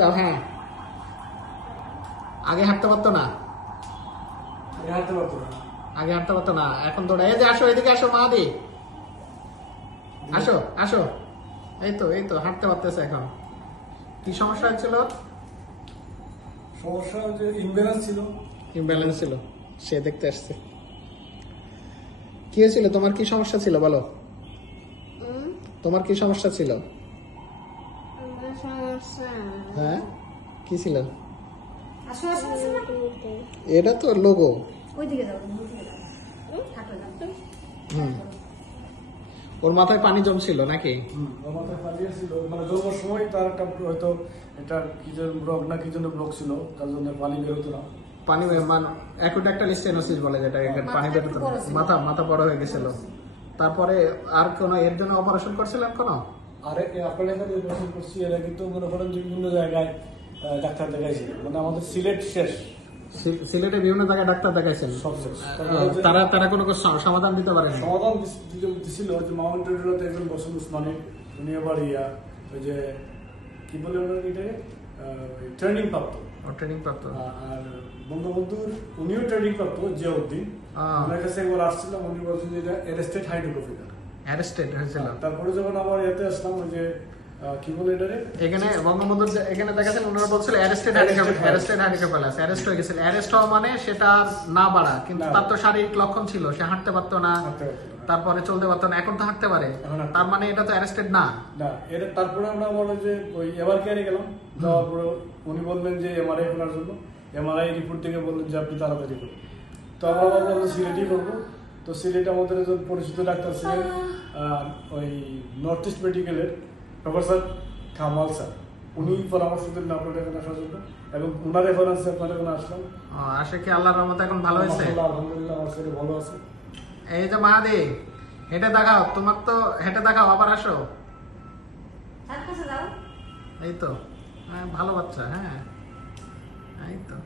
দাও। হ্যাঁ, আগে হাঁটতে পারতো না, আগে হাঁটতে পারতো না, এখন দৌড়া। এই যে আসো, এদিকে আসো মাহাদি, আসো আসো। এই তো হাঁটতে পারতেছে এখন। কি সমস্যা হচ্ছিল? সমস্যা যে ইমব্যালেন্স ছিল। ইমব্যালেন্স ছিল, সে দেখতে আসছে। কি হয়েছিল? তোমার কি সমস্যা ছিল বলো? তোমার কি সমস্যা ছিল? হ্যাঁ, কি ছিল? এটা তো লোগো। ওর মাথায় পানি জমছিল নাকি? ওর মাথায় পানি ছিল, মানে জন্মের সময় তার একটা হয়তো এটা কি যেন ব্লক না কি জন্য ব্লক ছিল, তার জন্য পানি বের হতো না। পানি একটা স্টেনোসিস বলে, যেটা পানি বের হতো না। মাথা বড় হয়ে গেছিল। তারপরে আর কোন এর জন্য অপারেশন করছিলেন কোন? আর আপনার এখানে অপারেশন করছি, এরা কিন্তু মনে করেন যে বিভিন্ন জায়গায় ডাক্তার দেখাইছে, মানে আমাদের সিলেট শেষ। সিলেটে বিভিন্ন জায়গায় ডাক্তার দেখাইছেন, সব শেষ। তারা কোনো সমাধান দিতে পারেন? সমাধান দিছিল যে মাউন্ট রেডুলাতে একজন বসেন উসমানী, উনি আবার ওই যে কি বলে ওনার এটাকে ট্রেনিং প্রাপ্ত। ট্রেনিং প্রাপ্ত। আর বঙ্গবন্ধুর উনিও ট্রেনিং প্রাপ্ত, জিয়াউদ্দিন। ওনার কাছে একবার আসছিলাম, উনি বলছেন যে এটা অ্যারেস্টেড হাইড্রোগ্রাফিকা। অ্যারেস্টেড হয়েছিল। তারপরে যখন আবার এতে আসলাম, ওই যে কি বলে এটারে, এখানে বঙ্গবন্ধুর এখানে দেখাচ্ছেন, ওনারা বলছিল অ্যারেস্টেড হাইড্রোকেফালাস, অ্যারেস্ট হয়ে গেছিল। অ্যারেস্ট হওয়া মানে সেটা না বাড়া, কিন্তু তার তো শারীরিক লক্ষণ ছিল, সে হাঁটতে পারতো না, তারপরে চলতে পারতো না, এখন তো হাঁটতে পারে, তার মানে এটা তো অ্যারেস্টেড না। এটা তারপরে আমরা বলো যে ওই এবার কেয়ারে গেলাম, যাওয়ার পরে উনি বললেন যে এমআরআই করার জন্য। এমআরআই রিপোর্ট থেকে বললেন যে আপনি তাড়াতাড়ি করুন। তো আমরা ভাবলাম যে সিলেটই করবো। তো সিলেটে আমাদের একজন পরিচিত ডাক্তার ছিলেন, ওই নর্থ ইস্ট মেডিকেলের প্রফেসর কামাল স্যার, উনি পরামর্শ দিলেন আপনাদের এখানে আসার জন্য, এবং ওনার রেফারেন্সে আপনাদের এখানে আসলাম। আসে কি আল্লাহর রহমতে এখন ভালো হয়েছে? আলহামদুলিল্লাহ, আমার ছেলে ভালো আছে। এই যে মাহাদি, হেঁটে দেখাও, তোমার তো হেঁটে দেখাও, আবার আসো। এই তো ভালো বাচ্চা। হ্যাঁ, এই তো।